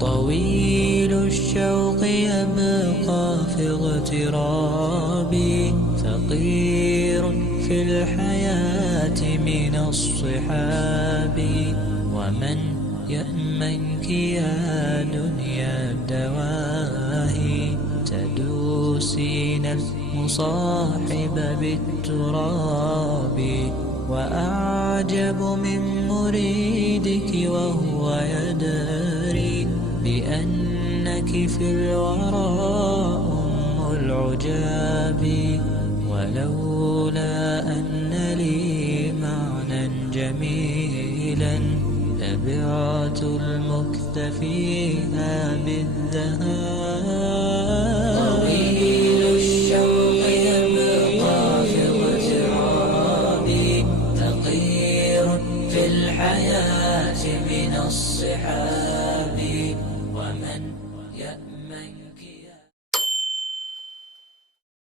طويل الشوق يبقى في اغترابي، فقير في الحياة من الصحاب. ومن يأمنك يا دنيا الدواهي، تدوسين المصاحب بالتراب. وأعجب من مريدك وهو يدري بأنك في الورى أم العجاب. ولولا أن لي معنى جميلا لبعت المكث فيها بالذهاب. طويل الشوق يبقى في اغترابي، فقير في الحياة من الصحاب. ومن يأمن